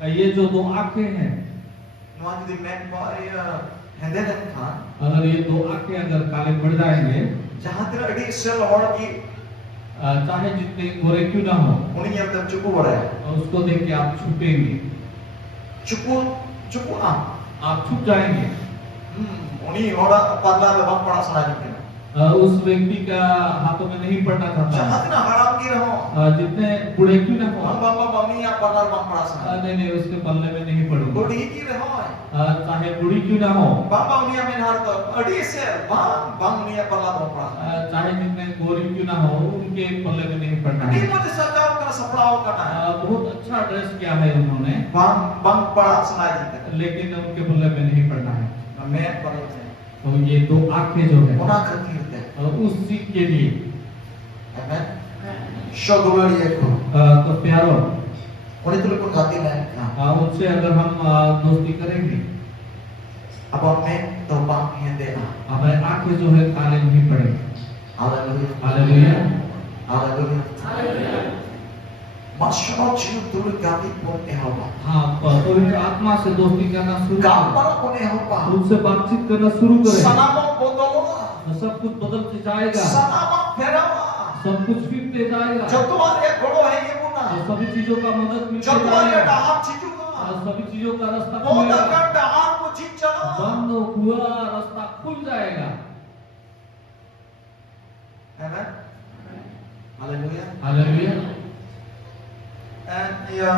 ये जो दो आंखें हैं, नोआ जुदी मेन बॉय हेंदे देन खान अगर ये दो आंखें अगर काले पड़ जाएंगे, जहां तेरा अड़ी सेल हॉर की चाहे जितने गोरे क्यों ना हो, उन्हीं ये तब चुपू बड़ा है उसको देख के आप छुपेंगे, चुपू चुपू आप छुप जाएंगे। उन्हीं और पल्ला में बाप पड़ा सुना जी उस व्यक्ति का हाथों में नहीं पड़ना जहां चाहता, तेरा हराम की रहो जितने बूढ़े क्यों ना हो, बाबा मम्मी या पल्ला बाप पड़ा सुना नहीं उसके पल्ले में नहीं पड़ूंगा। बूढ़ी की रहो चाहे बूढ़ी क्यों ना हो, बाबा उन्हीं में हार तो अड़ी से बाम बाम उन्हीं पल्ला बाप पड़ा चाहे जितने गोरी क्यों ना हो, उनके पल्ले में नहीं पड़ना नहीं है। मुझे सजाओ कर सपड़ाओ करना है बहुत अच्छा ड्रेस किया है उन्होंने, बाम बाम पड़ा सुना जी लेकिन उनके पल्ले में नहीं पड़ना है। मैं पढ़े थे तो ये दो आंखें जो है, उना करती होते उस चीज के लिए, आमेन शोगुलर ये को तो प्यारो, उन्हें तो लोग खाते हैं उनसे अगर हम दोस्ती करेंगे, अब हमें तो बाम ही देना हमारे आंखें जो है काले नहीं पड़ेंगे। हालेलुया हालेलुया, हालेलुया माशा जीव दूर गाती पोते हवा हाँ, पवित्र आत्मा से दोस्ती करना शुरू करें, गापरा कोने हवा उनसे बातचीत करना शुरू करें, सनामा बोतलो तो सब कुछ बदलते जाएगा, सनामा फेरावा सब कुछ फिरते जाएगा, जो तुम्हारे घोड़ो है ये बुना और सभी चीजों का मदद जो मिलते तुम्हारे जाएगा, डाहार चीजूगा और सभी चीजों का रास्ता वो खुलेगा, तक डाहार को चीज चलो बंद हुआ रास्ता खुल जाएगा। Amen hallelujah hallelujah. and ya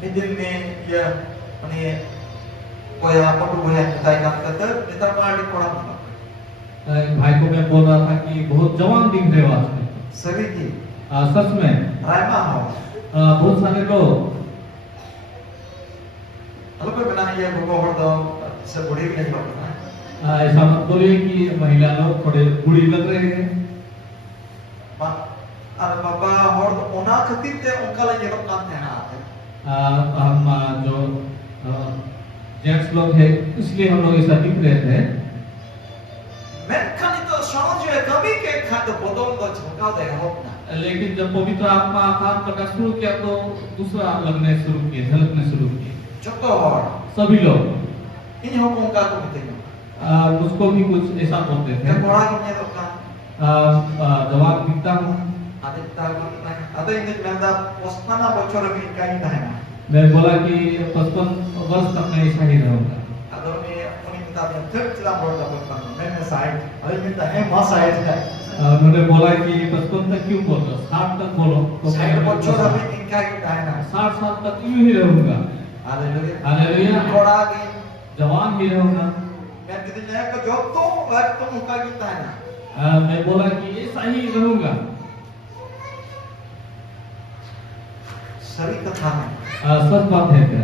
midil ne ya ani koya apa tu boya kita ingat kata kita malah di kolam भाई को मैं बोल रहा था कि बहुत जवान दिख रहे हो आज में, सभी की सच में रायमा हो बहुत सारे लोग, kalau कोई बना ये बुको हो तो सब बड़ी भी नहीं होता ऐसा मत बोलिए कि महिला लोग थोड़े बूढ़ी लग रहे हैं। अरे बाबा और ओना खतीब ते उनका लगे तो काम है ना हम जो जेंट्स लोग हैं इसलिए हम लोग ऐसा दिख रहे थे, मैं खाली तो समझ है कभी के खाते बदल तो झोंका दे हो ना लेकिन जब पवित्र आत्मा काम करना शुरू किया तो दूसरा लगने शुरू किए, झलकने शुरू किए जो तो और सभी लोग। इन हो उनका तो मिलेगा मुझको भी कुछ ऐसा बोलते थे, मैं बड़ा किन्हें तो काम जवाब दिखता हूँ, ada ini minta postana bocor lebih kain dah na मैं बोला कि 55 वर्ष तक मैं ऐसा ही रहूंगा। ada ini minta dia third dalam roda postana मैं side ada minta mas side है उन्होंने बोला कि 55 तक क्यों बोल रहे हो, 60 तक बोलो, तो side bocor lebih kain dah na 60 साल तक यूं ही रहूंगा। हालेलुया हालेलुया, थोड़ा की जवान ही रहूंगा। मैं कितने का जॉब तो वर्क तो मुका की है ना मैं बोला कि ऐसा ही रहूंगा। सही कथा में सच बात है क्या?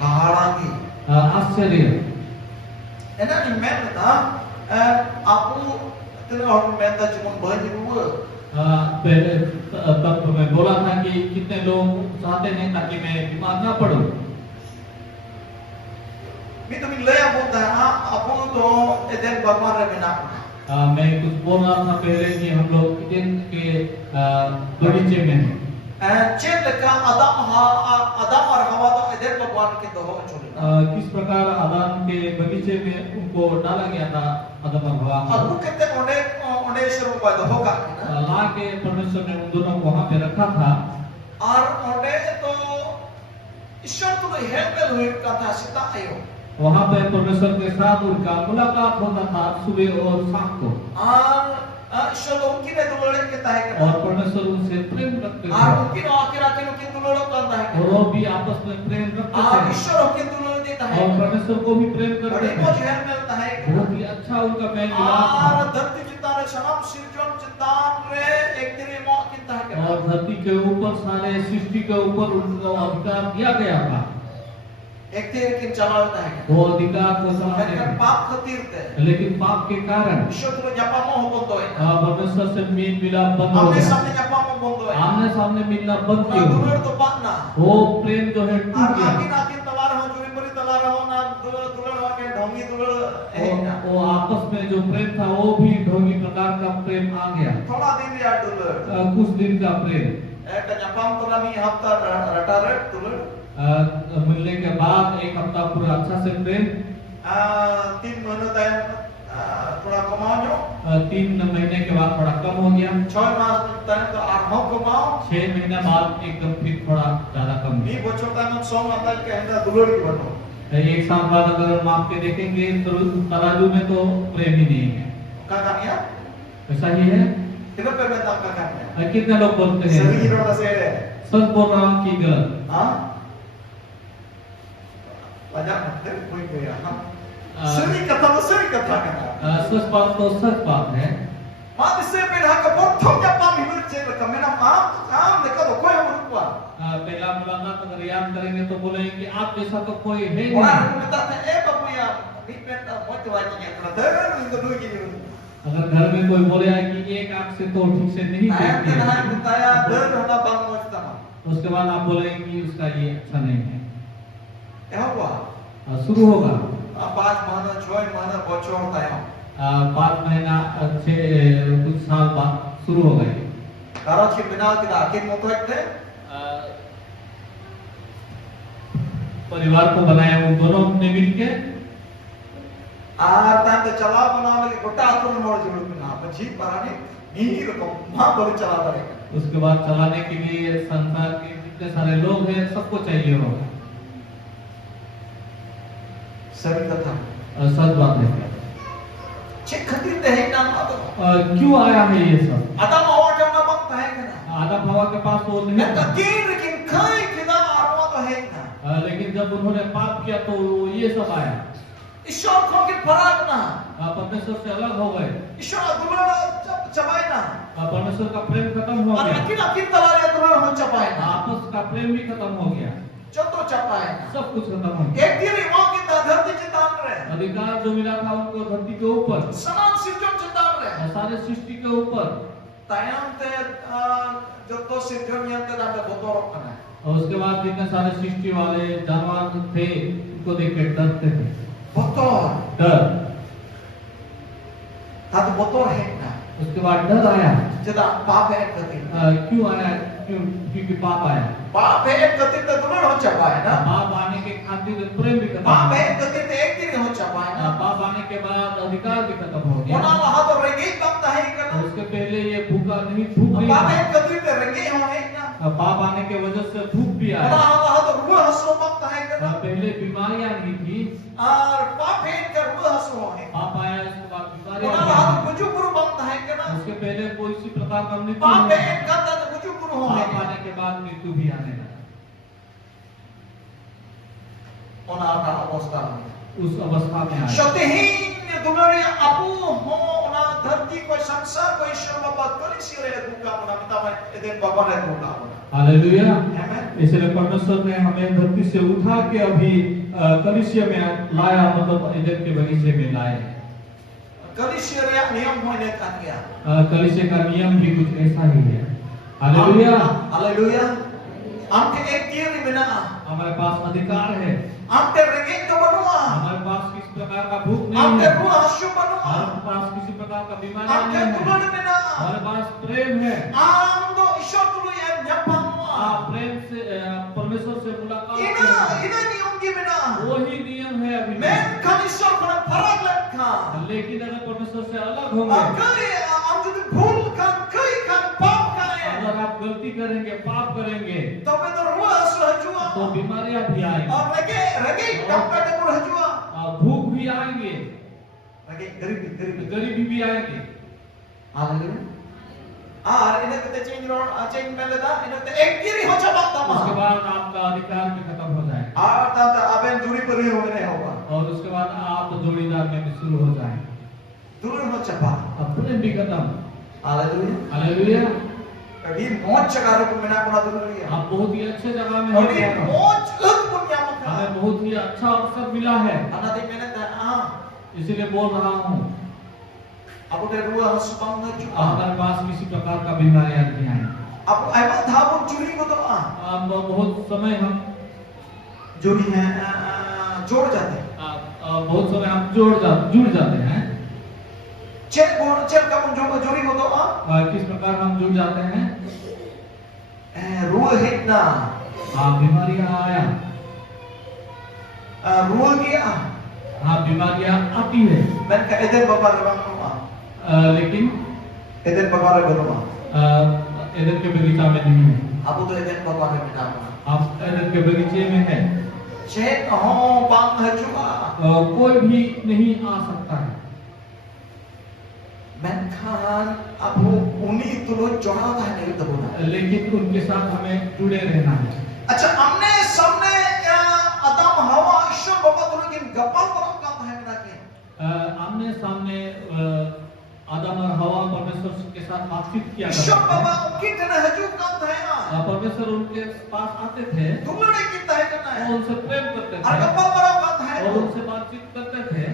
हालांकि आश्चर्य एना ni men na aku तेरे और मैं तो cuma banyak dua पहले तब मैं बोला था कि कितने लोग चाहते हैं ताकि मैं बीमार ना पड़ूं। मैं तो मिले बोलता है aku तो एदेन बर्मा रे में ना मैं कुछ बोल रहा था पहले कि हम लोग ईदेन के बगीचे में हैं। चेत का आदम और हवा तो एदेन भगवान के दो चले किस प्रकार आदम के बगीचे में उनको डाला गया था, आदम और हवा को। aku कहते उन्हें शुरू पर दो का ला के परमेश्वर ने उन दोनों को वहां पे रखा था और उन्हें तो ईश्वर तो हेल्प हुई कथा सीता आयो वहां पे परमेश्वर के साथ उनका मुलाकात होता था सुबह और शाम को, और ईश्वर उनकी ने दुलड़े के ताहे के और परमेश्वर उनसे प्रेम रखते थे और उनकी आखिर उनकी दुलड़ो करता है और वो भी आपस में प्रेम रखते और थे ईश्वर उनकी दुलड़ो देता है और परमेश्वर को भी प्रेम करते बड़ी थे। मौज है मिलता है बहुत ही अच्छा उनका मेल मिलाप था और धरती चिंता रे सनम सिरजन चिंतान रे एक तेरे मौ चिंता है और धरती के ऊपर सारे सृष्टि के ऊपर उनको अधिकार दिया गया था, एक तेरे के चलाता है वो अधिकार को चलाने लेकिन में। पाप खातिर थे लेकिन पाप के कारण ईश्वर तो जपा मो हो तो है परमेश्वर से मेल मिलाप बंद हो हमने गया, सामने जपा मो बंद है आमने सामने मिलना बंद ना किया, दुलड़ तो पाना वो प्रेम जो है और टूट गया। आखिर तलार हो जुरी परी तलार हो ना दुलड़ हो के ढोंगी दुलड़ है ना वो आपस में जो प्रेम था वो भी ढोंगी प्रकार का प्रेम आ गया, थोड़ा दिन या दुलड़ कुछ दिन का प्रेम। एक जपाम तो मी हफ्ता रटा रट दुलड़ मिलने के बाद एक हफ्ता पूरा अच्छा से प्रेम, 3 महीने तक थोड़ा कमाओ, 3 महीने के बाद थोड़ा कम हो गया, 6 मास तक तो आरंभ कमाओ, 6 महीने बाद एकदम फिर थोड़ा ज्यादा कम हो ये बच्चों का ना 100 मास तक के अंदर दुलड़ की बनो। गया। एक साल बाद अगर हम आपके देखेंगे तो तराजू में तो प्रेम ही नहीं है। का कहानिया ऐसा ही है। कितना पे में तक का कहानिया कितने लोग बोलते हैं सही रोड़ा से है, सच बोल रहा हूँ कि गलत? हाँ वाजा मत कोई हाँ सही कथा का सच बात तो सच बात है। मां इससे पहला का प्रथम जब पाम हिमल चेक का मेरा काम देखा तो कोई हम रुकवा पहला मुलाकात अगर याद करेंगे तो बोलेंगे कि आप जैसा तो कोई है और नहीं। हम बताते हैं ए बाबू यार रीपेंट बहुत वाजी के तरह तो दो की अगर घर में कोई बोले कि एक आंख से तो ठीक से नहीं देखते आया हैं, बताया दर होना बांग मोचता तो उसके बाद आप बोलेंगे कि उसका ये अच्छा नहीं है। क्या हुआ शुरू होगा 5 महीना 6 महीना बच्चों होता है 5 महीना अच्छे कुछ साल बाद शुरू हो गए। करो कि बिना के आखिर में तो थे परिवार को बनाया वो दोनों ने मिलके तांत चला बनावे गोटा आतुल मोड़ जुड़ बिना बची पराने नी रकम मां बोले चला करेगा। उसके बाद चलाने के लिए संसार के जितने सारे लोग हैं सबको चाहिए होगा। सही कथा सच बात है। चेक खतिर ते है ना तो क्यों आया है ये सब? आदम और जब ना बंद है ना आदम हवा के पास वो नहीं मैं तो था। लेकिन खाई किना आरवा तो है ना लेकिन जब उन्होंने पाप किया तो ये सब आया। ईश्वर को के फराक ना परमेश्वर से अलग हो गए। ईश्वर दुबड़ा चबाई ना परमेश्वर का प्रेम खत्म हो और गया। अकिन तलारे दुबड़ा हो चबाई ना आपस का प्रेम भी खत्म हो गया। चतो चबाई ना सब कुछ खत्म हो गया। एक दिन वहां की धरती चितान रहे अधिकार जो मिला था उनको धरती के ऊपर, समान सिर्जन चितान रहे सारे सृष्टि के ऊपर, तायम ते जो तो सिर्जन यंत्र दांत बोतोर कना और उसके बाद जितने सारे सृष्टि वाले जानवर थे उनको देख के डरते थे। बोतोर डर, था तो बोतोर है ना उसके बाद डर आया। जदा पाप है कति क्यों आया? क्योंकि पाप आया। पाप है कति तो दुबड़ा हो चबाई ना पाप आने के खातिर प्रेम भी खत्म पाप हो है गया। कति तो एक दिन हो चबाई ना पाप आने के बाद अधिकार भी खत्म हो गया। ओना वहां तो रंगे कम था ही और करना उसके पहले ये भूखा नहीं, भूख नहीं पाप है था। कति तो रंगे हो है ना पाप आने के वजह से भूख भी ओना आया। वहां तो रूह हसो कम था ही करना पहले बीमारियां नहीं थी, और पाप है कर रूह हसो है पाप आया उसके बाद ओना बीमारियां वहां नहीं तो कुछ गुरु बम था ही थी। करना उसके पहले कोई इसी प्रकार का मृत्यु पाप नहीं है था। का तो कुछ गुरु हो पाप है आने के बाद मृत्यु भी आने लगा। ओना का अवस्था उस अवस्था में आया। शतहीन दुनिया अपू हो ओना धरती को संसार को ईश्वर बाबा करी सिरे दुका ओना पिता में एदेन बाबा ने दुका हालेलुया। आमेन इसलिए परमेश्वर ने हमें धरती से उठा के अभी कलीसिया में लाया, मतलब एदेन के बगीचे में लाए। करी सिरे नियम होने का किया कलीसिया का नियम भी कुछ ऐसा ही है। हालेलुया। हालेलुया हमके एक तीर बिना हमारे पास अधिकार है। हमके रंगे तो बनुआ हमारे पास किसी प्रकार का भूख नहीं हमके है। रूह हसु बनुआ हमारे पास किसी प्रकार का बीमारी हमके नहीं है। दुलड़ बिना हमारे पास प्रेम है। आम दो ईश्वर तुलु ये जपमुआ आप प्रेम से परमेश्वर से मुलाकात इना करें। इना नियम के बिना वही नियम है अभी। मैं खाली ईश्वर को फरक लखा लेकिन अगर परमेश्वर से अलग होंगे, कई हम जो भूल कर कई कर पाप करे अगर आप गलती करेंगे, पाप करेंगे, तो मैं तो रूह हसु हजुआ तो बीमारियां भी आएंगी और रगे रगे डॉक्टर ने बोल हजुआ और भूख भी आएंगे, रगे गरीबी गरीबी भी आएंगे। हालेलुया और इन्हें तो चेंज रोड चेंज में लेता इन्हें तो एक गिरी हो चबा तमा उसके बाद आपका अधिकार भी खत्म हो जाएगा और ता अबेन जुड़ी पर ही होने होगा और उसके बाद आप जोड़ीदार में भी शुरू हो जाएंगे। दूर हो चबा अब प्रेम भी खत्म। Hallelujah hallelujah. कभी मौज जगह को बिना कोना दूर है आप बहुत ही अच्छे जगह में कभी हैं। मौज उत पुण्य मका हमें बहुत ही अच्छा अवसर मिला है, अनादि मैंने कहा इसीलिए बोल रहा हूँ। अब ते रूह हसु बम न चुका हमारे पास किसी प्रकार का बीमारियां नहीं आए। अब ऐसा था वो चुरी को तो अब बहुत समय हम जोड़ी है जोड़ जाते हैं बहुत समय हम जुड़ जाते हैं। चल का जो जोड़ी हो तो किस प्रकार हम जुड़ जाते हैं? रूह हिटना बीमारियां आया rugi हाँ बीमारियां आती है, men ka eden babar bang rumah लेकिन eden babar rumah एदन के बगीचा में नहीं है। abu tu eden babar minam आप एदन के बगीचे में है, chen ho bang hajua कोई भी नहीं आ सकता है, menkan abu uni tulun jodoh dah ni tabuna लेकिन उनके साथ हमें जुड़े रहना है। अच्छा हमने सबने या आदम हवा ईश्वर बाबा तुलकिन गप्पा करम का है ना के आमने सामने आदम और हवा परमेश्वर के साथ बातचीत किया ईश्वर करते बाबा थे। कितने हजूब का है ना परमेश्वर उनके पास आते थे तुमने कितना है करना और है उनसे प्रेम करते और थे गप्पा करम का है और उनसे बातचीत करते थे।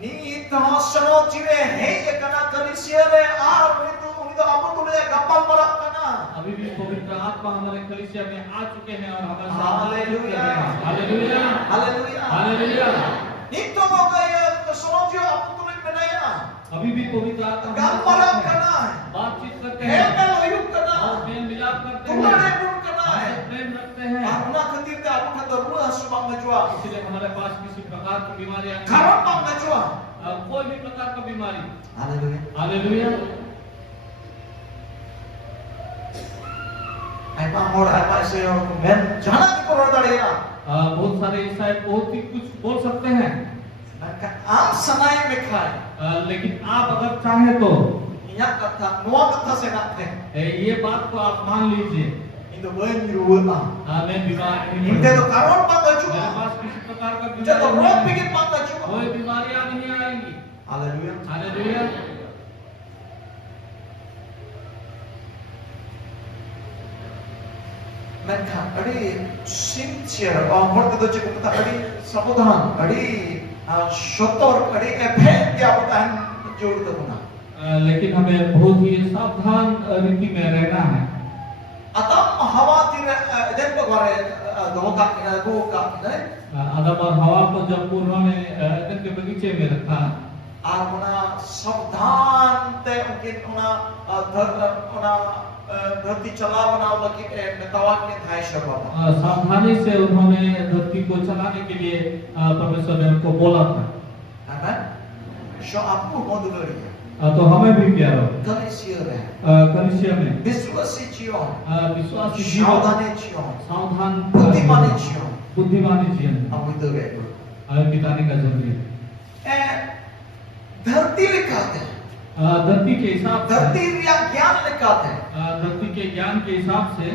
नी तो सनो चिरे है ये करना कलिसिया रे आर उनी तो आप तुले गप्पा करम करना अभी भी पवित्र आत्मा हमारे कलीसिया में आ चुके हैं और हमारे साथ हालेलुया हालेलुया हालेलुया हालेलुया। नी तो गया तो सनो जो आप तुले बनाया अभी भी पवित्र आत्मा गप्पा हमारे साथ करना है। है बातचीत करते है हैं मेल होयुक करना और मेल मिलाप करते तुम्हारे हैं, गुण करना है हमसे प्रेम रखते हैं। Karena ketika aku kata ruah sebab menjual, इसलिए हमारे पास किसी प्रकार की बीमारियां नहीं karena हैं। bang menjual. कोई भी प्रकार का बीमारी Haleluya. Hallelujah. Ai bang orang ai bang saya men jangan kita orang tadi ya. बहुत सारे ईसाई बहुत ही कुछ बोल सकते हैं, Maka am sanai mekai. लेकिन आप अगर चाहे तो Ingat kata, nuah kata saya nak teh. ये बात को आप मान लीजिए। Itu benjual. मैं बीमार नहीं Inte हूँ। tu karon bang मेरे menjual. पास किसी प्रकार का Jadi बीमारी roh नहीं pikir है। bang menjual. कोई बीमारियां नहीं आएंगी। Haleluya. Hallelujah. Maka adi sincere, orang itu cukup tak adi sabutan, adi shotor, adi efek dia bukan jauh tu guna. लेकिन हमें बहुत ही सावधान रीति में रहना है। Atau khawatir dan bagare doka kena doka kena आदम और हवा को जब पूर्व में एदन के बगीचे में रखा, aruna sabdan te mungkin una धरती चला बनाओ लगी बतावा के थाई शबा सावधानी से उन्होंने धरती को चलाने के लिए परमेश्वर ने उनको बोला था। amen so aku modulari तो हमें भी क्या हो कलिसिया रे कलीसिया में विश्वासी जीवन विश्वासी जीवन, सावधानी जीवन सावधान बुद्धिमानी जीवन बुद्धिमानी जीवन aku itu रे बिताने का जरूरी है। धरती लिखाते हैं धरती के हिसाब से धरती या ज्ञान लिखाते हैं धरती के ज्ञान के हिसाब से